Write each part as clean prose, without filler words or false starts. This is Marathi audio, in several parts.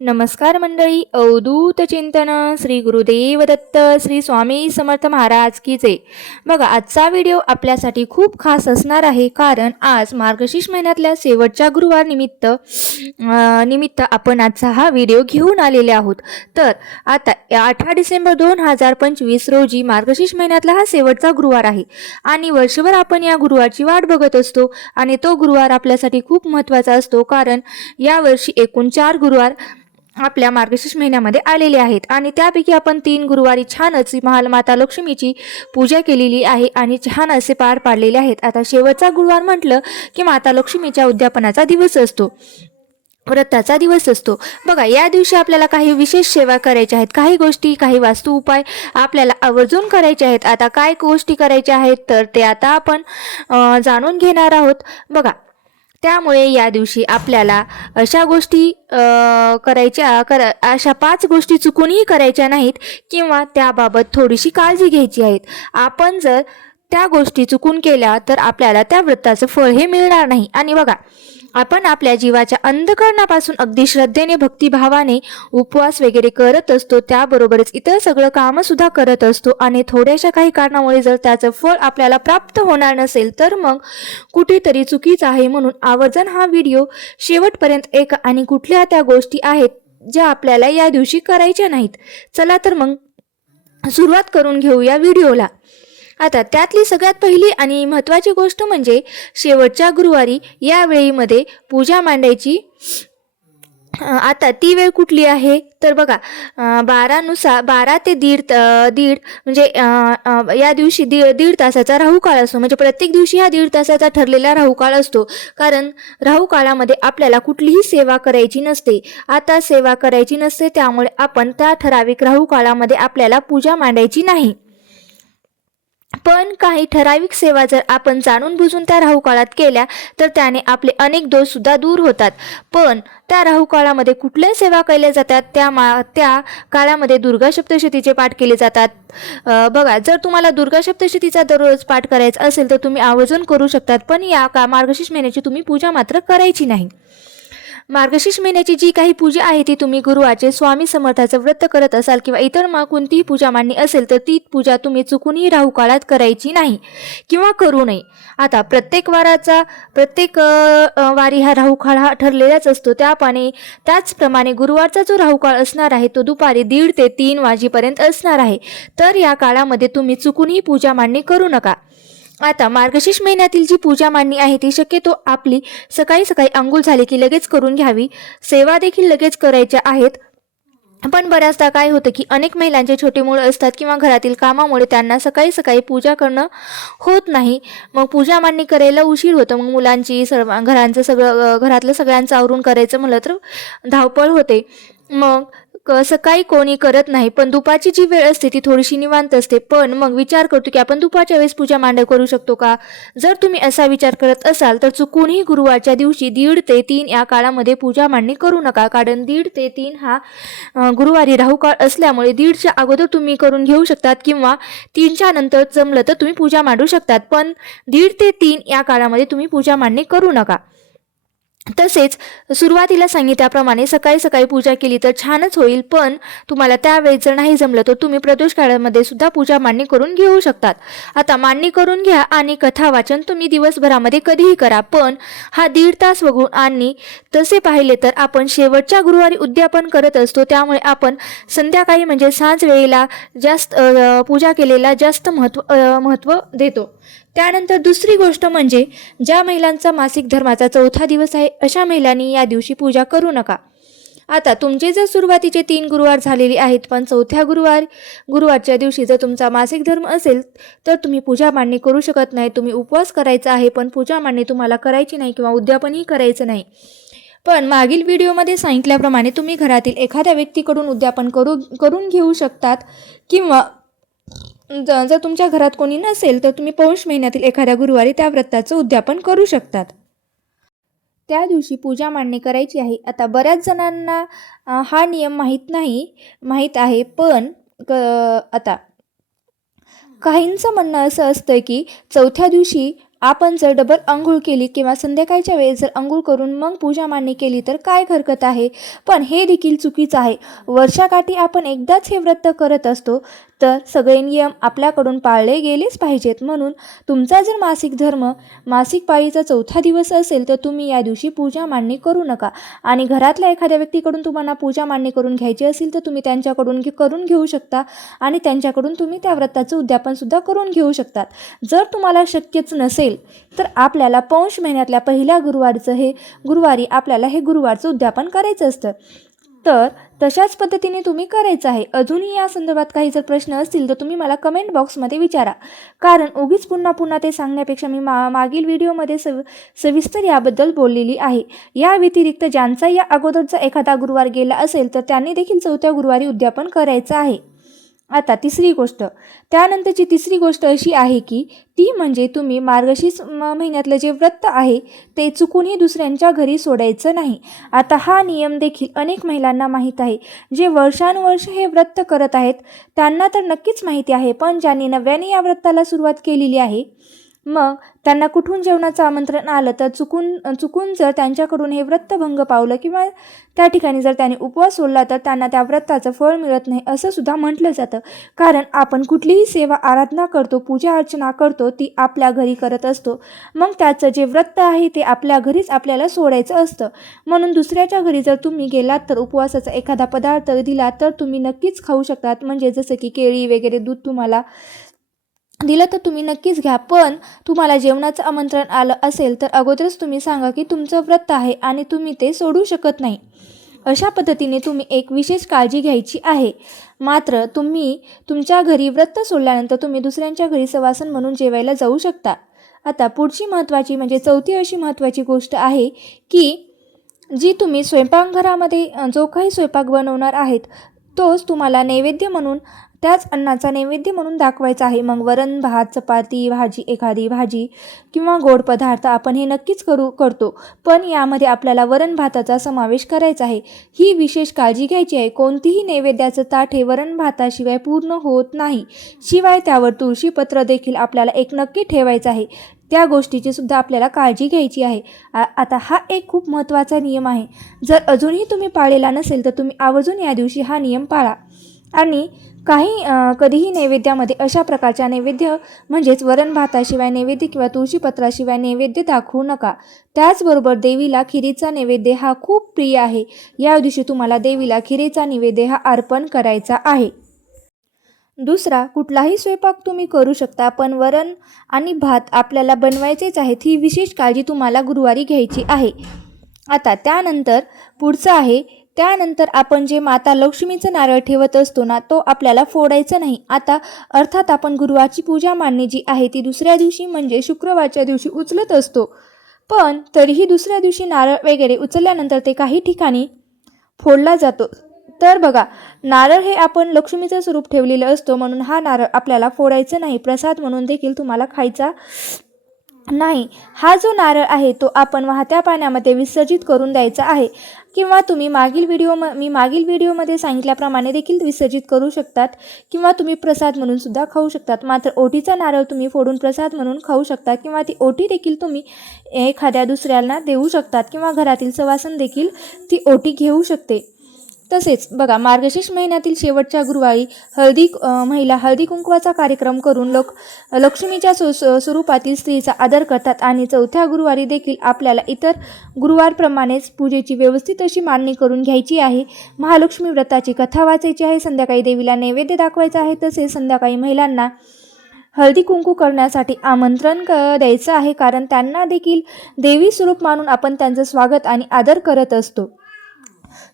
नमस्कार मंडळी. अवधूत चिंतन श्री गुरुदेव दत्त श्री स्वामी समर्थ महाराज की जय. बघा, आजचा व्हिडिओ आपल्यासाठी खूप खास असणार आहे, कारण आज मार्गशीर्ष महिन्यातल्या शेवटच्या गुरुवार निमित्त आपण आजचा हा व्हिडिओ घेऊन आलेले आहोत. तर आता 18 डिसेंबर 2025 रोजी मार्गशीर्ष महिन्यातला हा शेवटचा गुरुवार आहे आणि वर्षभर आपण या गुरुवारची वाट बघत असतो आणि तो गुरुवार आपल्यासाठी खूप महत्त्वाचा असतो, कारण यावर्षी एकूण 4 गुरुवार आपल्या मार्गशीर्ष महिन्यामध्ये आलेले आहेत आणि त्यापैकी आपण 3 गुरुवारी छान अशी महामाता लक्ष्मीची पूजा केलेली आहे आणि छान असे पार पाडलेले आहेत. आता शेवटचा गुरुवार म्हटलं की माता लक्ष्मीच्या उद्यापनाचा दिवस असतो, व्रताचा दिवस असतो. बघा, या दिवशी आपल्याला काही विशेष सेवा करायच्या आहेत, काही गोष्टी, काही वास्तू उपाय आपल्याला आवर्जून करायचे आहेत. आता काय गोष्टी करायच्या आहेत तर ते आता आपण जाणून घेणार आहोत. बघा, त्यामुळे या दिवशी आपल्याला अशा गोष्टी अशा 5 गोष्टी चुकूनही करायच्या नाहीत किंवा त्याबाबत थोडीशी काळजी घ्यायची आहेत. आपण जर त्या गोष्टी चुकून केल्या तर आपल्याला त्या व्रताचं फळ हे मिळणार नाही. आणि बघा, आपण आपल्या जीवाच्या अंधकरणापासून अगदी श्रद्धेने, भक्तिभावाने उपवास वगैरे करत असतो, त्याबरोबरच इतर सगळं कामं सुद्धा करत असतो आणि थोड्याशा काही कारणामुळे जर त्याचं फळ आपल्याला प्राप्त होणार नसेल तर मग कुठेतरी चुकीचं आहे. म्हणून आवर्जून हा व्हिडिओ शेवटपर्यंत ऐका आणि कुठल्या त्या गोष्टी आहेत ज्या आपल्याला या दिवशी करायच्या नाहीत. चला तर मग सुरुवात करून घेऊया व्हिडिओला. आता त्यातली सगळ्यात पहिली आणि महत्त्वाची गोष्ट म्हणजे शेवटच्या गुरुवारी या वेळीमध्ये पूजा मांडायची. आता ती वेळ कुठली आहे तर बघा, 12 ते दीड म्हणजे या दिवशी दीड तासाचा राहुकाळ असतो. म्हणजे प्रत्येक दिवशी हा 1.5 तासाचा ठरलेला राहुकाळ असतो, कारण राहुकाळामध्ये आपल्याला कुठलीही सेवा करायची नसते. आता सेवा करायची नसते, त्यामुळे आपण त्या ठराविक राहुकाळामध्ये आपल्याला पूजा मांडायची नाही. पण काही ठराविक सेवा जर आपण जाणून बुजून त्या राहुकाळात केल्या तर त्याने आपले अनेक दोष सुद्धा दूर होतात. पण त्या राहुकाळामध्ये कुठल्या सेवा केल्या जातात त्या काळामध्ये दुर्गा सप्तशतीचे पाठ केले जातात. बघा, जर तुम्हाला दुर्गा सप्तशतीचा दररोज पाठ करायचा असेल तर तुम्ही आवर्जून करू शकतात, पण या मार्गशीर्ष महिन्याची तुम्ही पूजा मात्र करायची नाही. मार्गशीर्ष महिन्याची जी काही पूजा आहे ती तुम्ही गुरुवारचे स्वामी समर्थाचं व्रत करत असाल किंवा इतर कोणतीही पूजा मांडणी असेल तर ती पूजा तुम्ही चुकूनही राहुकाळात करायची नाही किंवा करू नये. आता प्रत्येक वारी हा राहुकाळ हा ठरलेलाच असतो. त्याचप्रमाणे गुरुवारचा जो राहुकाळ असणार आहे तो दुपारी 1:30 ते 3 वाजेपर्यंत असणार आहे. तर या काळामध्ये तुम्ही चुकूनही पूजा मांडणी करू नका. आता मार्गशीर्ष महिन्यातील जी पूजा मांडणी आहे ती शक्यतो आपली सकाळी अंघोळ झाली की लगेच करून घ्यावी. सेवा देखील लगेच करायच्या आहेत. पण बऱ्याचदा काय होतं की अनेक महिलांचे छोटे मूळ असतात किंवा घरातील कामामुळे त्यांना सकाळी पूजा करणं होत नाही. मग पूजा मांडणी करायला उशीर होतं. मग मुलांची घरातलं सगळ्यांचं आवरून करायचं म्हटलं तर धावपळ होते. मग सकाळी कोणी करत नाही, पण दुपारची जी वेळ असते ती थोडीशी निवांत असते. पण मग विचार करतो की आपण दुपारच्या वेळेस पूजा मांडणी करू शकतो का. जर तुम्ही असा विचार करत असाल तर चुकूनही गुरुवारच्या दिवशी 1:30 ते 3 या काळामध्ये पूजा मांडणी करू नका, कारण 1:30 ते 3 हा गुरुवारी राहुकाळ असल्यामुळे 1:30च्या अगोदर तुम्ही करून घेऊ शकतात किंवा 3च्या नंतर जमलं तर तुम्ही पूजा मांडू शकतात, पण 1:30 ते 3 या काळामध्ये तुम्ही पूजा मांडणी करू नका. तसेच सुरुवातीला सांगितल्याप्रमाणे सकाळी पूजा केली तर छानच होईल, पण तुम्हाला त्यावेळेस जर नाही जमलं तर तुम्ही प्रदोष काळामध्ये सुद्धा पूजा मांडणी करून घेऊ शकतात. आता मांडणी करून घ्या आणि कथा वाचन तुम्ही दिवसभरामध्ये कधीही करा, पण हा 1.5 तास वगळून. आणि तसे पाहिले तर आपण शेवटच्या गुरुवारी उद्यापन करत असतो, त्यामुळे आपण संध्याकाळी म्हणजे सांज वेळेला जास्त पूजा केलेला जास्त महत्त्व देतो. त्यानंतर दुसरी गोष्ट म्हणजे ज्या महिलांचा मासिक धर्माचा 4था दिवस आहे अशा महिलांनी या दिवशी पूजा करू नका. आता तुमचे जर सुरुवातीचे 3 गुरुवार झालेले आहेत, पण 4थ्या गुरुवारच्या दिवशी जर तुमचा मासिक धर्म असेल तर तुम्ही पूजा मांडणी करू शकत नाही. तुम्ही उपवास करायचा आहे, पण पूजा मांडणी तुम्हाला करायची नाही किंवा उद्यापनही करायचं नाही. पण मागील व्हिडिओमध्ये सांगितल्याप्रमाणे तुम्ही घरातील एखाद्या व्यक्तीकडून उद्यापन करून घेऊ शकतात किंवा जर तुमच्या घरात कोणी नसेल तर तुम्ही पौष महिन्यातील एखाद्या गुरुवारी त्या व्रताचं उद्यापन करू शकतात. त्या दिवशी पूजा मांडणी करायची आहे. आता बऱ्याच जणांना हा नियम माहीत आहे, पण आता काहींचं म्हणणं असं असतं की 4थ्या दिवशी आपण जर डबल अंघोळ केली किंवा संध्याकाळच्या वेळेस जर अंघोळ करून मग पूजा मांडणी केली तर काय हरकत आहे, पण हे देखील चुकीचं आहे. वर्षाकाठी आपण एकदाच हे व्रत करत असतो, तर सगळे नियम आपल्याकडून पाळले गेलेच पाहिजेत. म्हणून तुमचा जर मासिक पाळीचा 4था दिवस असेल तर तुम्ही या दिवशी पूजा मांडणी करू नका. आणि घरातल्या एखाद्या व्यक्तीकडून तुम्हाला पूजा मांडणी करून घ्यायची असेल तर तुम्ही त्यांच्याकडून करून घेऊ शकता आणि त्यांच्याकडून तुम्ही त्या व्रताचं उद्यापनसुद्धा करून घेऊ शकतात. जर तुम्हाला शक्यच नसेल तर आपल्याला पौष महिन्यातल्या पहिल्या गुरुवारी आपल्याला हे गुरुवारचं उद्यापन करायचं असतं. तर तशाच पद्धतीने तुम्ही करायचं आहे. अजूनही या संदर्भात काही जर प्रश्न असतील तर तुम्ही मला कमेंट बॉक्समध्ये विचारा, कारण उगीच पुन्हा ते सांगण्यापेक्षा मी मागील व्हिडिओमध्ये सविस्तर याबद्दल बोललेली आहे. या व्यतिरिक्त ज्यांचा या अगोदरचा एखादा गुरुवार गेला असेल तर त्यांनी देखील 4थ्या गुरुवारी उद्यापन करायचं आहे. आता त्यानंतरची तिसरी गोष्ट अशी आहे की ती म्हणजे तुम्ही मार्गशीर्ष महिन्यातलं जे व्रत आहे ते चुकूनही दुसऱ्यांच्या घरी सोडायचं नाही. आता हा नियम देखील अनेक महिलांना माहीत आहे. जे वर्षानुवर्ष हे व्रत करत आहेत त्यांना तर नक्कीच माहिती आहे, पण ज्यांनी नव्याने या व्रताला सुरुवात केलेली आहे मग त्यांना कुठून जेवणाचं आमंत्रण आलं तर चुकून जर त्यांच्याकडून हे व्रत भंग पावलं किंवा त्या ठिकाणी जर त्यांनी उपवास सोडला तर त्यांना त्या व्रताचं फळ मिळत नाही असं सुद्धा म्हटलं जातं. कारण आपण कुठलीही सेवा आराधना करतो, पूजा अर्चना करतो ती आपल्या घरी करत असतो. मग त्याचं जे व्रत आहे ते आपल्या घरीच आपल्याला सोडायचं असतं. म्हणून दुसऱ्याच्या घरी जर तुम्ही गेलात तर उपवासाचा एखादा पदार्थ दिला तर तुम्ही नक्कीच खाऊ शकतात. म्हणजे जसं की केळी वगैरे दूध तुम्हाला दिलं तर तुम्ही नक्कीच घ्या. पण तुम्हाला जेवणाचं आमंत्रण आलं असेल तर अगोदरच तुम्ही सांगा की तुमचं व्रत आहे आणि तुम्ही ते सोडू शकत नाही. अशा पद्धतीने तुम्ही एक विशेष काळजी घ्यायची आहे. मात्र तुम्ही तुमच्या घरी व्रत सोडल्यानंतर तुम्ही दुसऱ्यांच्या घरी सवासण म्हणून जेवायला जाऊ शकता. आता पुढची महत्त्वाची म्हणजे 4थी अशी महत्त्वाची गोष्ट आहे की जी तुम्ही स्वयंपाकघरामध्ये जो काही स्वयंपाक बनवणार आहेत तोच तुम्हाला नैवेद्य म्हणून त्याच अन्नाचा नैवेद्य म्हणून दाखवायचा आहे. मग वरण भात, चपाती, एखादी भाजी किंवा गोड पदार्थ आपण हे नक्कीच करतो, पण यामध्ये आपल्याला वरण भाताचा समावेश करायचा आहे. ही विशेष काळजी घ्यायची आहे. कोणतीही नैवेद्याचं ताट हे वरण भाताशिवाय पूर्ण होत नाही. शिवाय त्यावर तुळशीपत्र देखील आपल्याला एक नक्की ठेवायचं आहे. त्या गोष्टीची सुद्धा आपल्याला काळजी घ्यायची आहे. आता हा एक खूप महत्त्वाचा नियम आहे. जर अजूनही तुम्ही पाळलेला नसेल तर तुम्ही आवर्जून या दिवशी हा नियम पाळा. आणि कधीही नैवेद्यामध्ये अशा प्रकारच्या नैवेद्य म्हणजेच वरण भाताशिवाय नैवेद्य किंवा तुळशीपत्राशिवाय नैवेद्य दाखवू नका. त्याचबरोबर देवीला खिरीचा नैवेद्य हा खूप प्रिय आहे. या दिवशी तुम्हाला देवीला खिरीचा नैवेद्य हा अर्पण करायचा आहे. दुसरा कुठलाही स्वयंपाक तुम्ही करू शकता, पण वरण आणि भात आपल्याला बनवायचेच आहेत. ही विशेष काळजी तुम्हाला गुरुवारी घ्यायची आहे. आता त्यानंतर आपण जे माता लक्ष्मीचं नारळ ठेवत असतो ना तो आपल्याला फोडायचा नाही. आता अर्थात आपण गुरुवारची पूजा मांडणी जी आहे ती दुसऱ्या दिवशी म्हणजे शुक्रवारच्या दिवशी उचलत असतो, पण तरीही दुसऱ्या दिवशी नारळ वगैरे उचलल्यानंतर ते काही ठिकाणी फोडला जातो. तर बघा, नारळ हे आपण लक्ष्मीचं स्वरूप ठेवलेलं असतो, म्हणून हा नारळ आपल्याला फोडायचा नाही. प्रसाद म्हणून देखील तुम्हाला खायचा नाही. हा जो नारळ आहे तो आपण वाहत्या पाण्यामध्ये विसर्जित करून द्यायचा आहे किंवा तुम्ही मी मागील व्हिडिओमध्ये सांगितल्याप्रमाणे देखील विसर्जित करू शकतात किंवा तुम्ही प्रसाद म्हणून सुद्धा खाऊ शकतात. मात्र ओटीचा नारळ तुम्ही फोडून प्रसाद म्हणून खाऊ शकता किंवा ती ओटी देखील तुम्ही एखाद्या दुसऱ्याला देऊ शकतात किंवा घरातील सवासण देखील ती ओटी घेऊ शकते. तसेच बघा, मार्गशीर्ष महिन्यातील शेवटच्या गुरुवारी महिला हळदी कुंकवाचा कार्यक्रम करून लक्ष्मीच्या स्वरूपातील स्त्रीचा आदर करतात आणि 4थ्या गुरुवारी देखील आपल्याला इतर गुरुवारप्रमाणेच पूजेची व्यवस्थित अशी मांडणी करून घ्यायची आहे. महालक्ष्मी व्रताची कथा वाचायची आहे. संध्याकाळी देवीला नैवेद्य दाखवायचा आहे. तसेच संध्याकाळी महिलांना हळदी कुंकू करण्यासाठी आमंत्रण द्यायचं आहे, कारण त्यांना देखील देवी स्वरूप मानून आपण त्यांचं स्वागत आणि आदर करत असतो.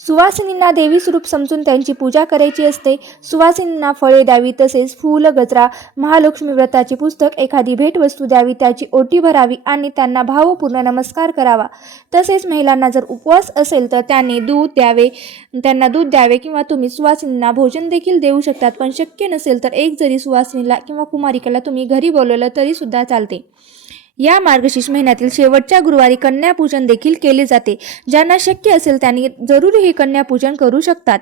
सुवासिनींना देवी स्वरूप समजून त्यांची पूजा करायची असते. सुवासिनींना फळे द्यावी, तसेच फूल, गजरा, महालक्ष्मी व्रताची पुस्तक, एखादी भेटवस्तू द्यावी, त्याची ओटी भरावी आणि त्यांना भावपूर्ण नमस्कार करावा. तसेच महिलांना जर उपवास असेल तर त्यांना दूध द्यावे किंवा तुम्ही सुवासिनींना भोजन देखील देऊ शकतात. पण शक्य नसेल तर एक जरी सुवासिनीला किंवा कुमारिकेला तुम्ही घरी बोलवलं तरी सुद्धा चालते. या मार्गशीर्ष महिन्यातील शेवटच्या गुरुवारी कन्यापूजन देखील केले जाते. ज्यांना शक्य असेल त्यांनी जरूर हे कन्यापूजन करू शकतात.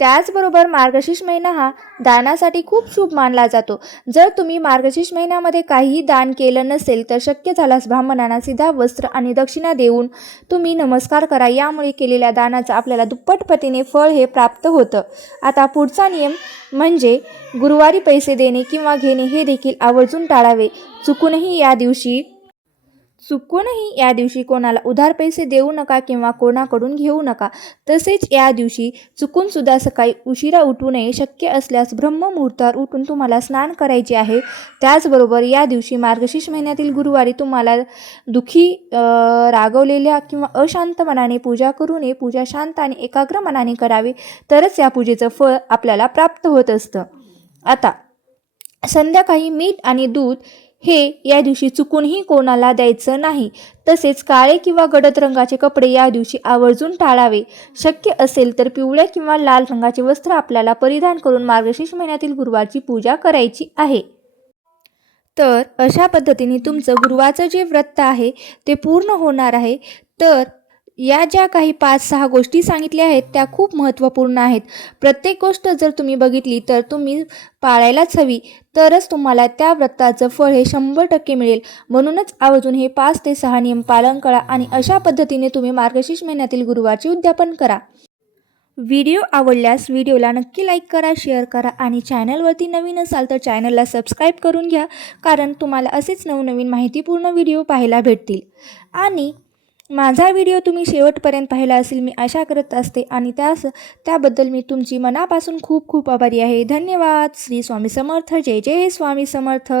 त्याचबरोबर मार्गशीर्ष महिना हा दानासाठी खूप शुभ मानला जातो. जर तुम्ही मार्गशीर्ष महिन्यामध्ये काहीही दान केलं नसेल तर शक्य झाल्यास ब्राह्मणांना सीधा वस्त्र आणि दक्षिणा देऊन तुम्ही नमस्कार करा. यामुळे केलेल्या दानाचं आपल्याला दुप्पट पटीने फळ हे प्राप्त होतं. आता पुढचा नियम म्हणजे गुरुवारी पैसे देणे किंवा घेणे हे देखील आवर्जून टाळावे. चुकूनही या दिवशी कोणाला उधार पैसे देऊ नका किंवा कोणाकडून घेऊ नका. तसेच या दिवशी चुकूनसुद्धा सकाळी उशिरा उठू नये. शक्य असल्यास ब्रह्ममुहूर्तावर उठून तुम्हाला स्नान करायचे आहे. त्याचबरोबर या दिवशी मार्गशीर्ष महिन्यातील गुरुवारी तुम्हाला रागवलेल्या किंवा अशांत मनाने पूजा करू नये. पूजा शांत आणि एकाग्र मनाने करावी, तरच या पूजेचं फळ आपल्याला प्राप्त होत असतं. आता संध्याकाळी मीठ आणि दूध हे या दिवशी चुकूनही कोणाला द्यायचं नाही. तसेच काळे किंवा गडद रंगाचे कपडे या दिवशी आवर्जून टाळावे. शक्य असेल तर पिवळ्या किंवा लाल रंगाचे वस्त्र आपल्याला परिधान करून मार्गशीर्ष महिन्यातील गुरुवारची पूजा करायची आहे. तर अशा पद्धतीने तुमचं गुरुवारचं जे व्रत आहे ते पूर्ण होणार आहे. तर या ज्या काही 5-6 गोष्टी सांगितल्या आहेत त्या खूप महत्त्वपूर्ण आहेत. प्रत्येक गोष्ट जर तुम्ही बघितली तर तुम्ही पाळायलाच हवी, तरच तुम्हाला त्या व्रताचं फळ हे 100% मिळेल. म्हणूनच आवर्जून हे 5 ते 6 नियम पालन करा आणि अशा पद्धतीने तुम्ही मार्गशीर्ष महिन्यातील गुरुवारचे उद्यापन करा. व्हिडिओ आवडल्यास व्हिडिओला नक्की लाईक करा, शेअर करा आणि चॅनलवरती नवीन असाल तर चॅनलला सबस्क्राईब करून घ्या, कारण तुम्हाला असेच नवनवीन माहितीपूर्ण व्हिडिओ पाहायला भेटतील. आणि माझा व्हिडिओ तुम्ही शेवटपर्यंत पाहिला असेल मी आशा करत असते आणि त्याबद्दल मी तुमची मनापासून खूप खूप आभारी आहे. धन्यवाद. श्री स्वामी समर्थ. जय जय स्वामी समर्थ.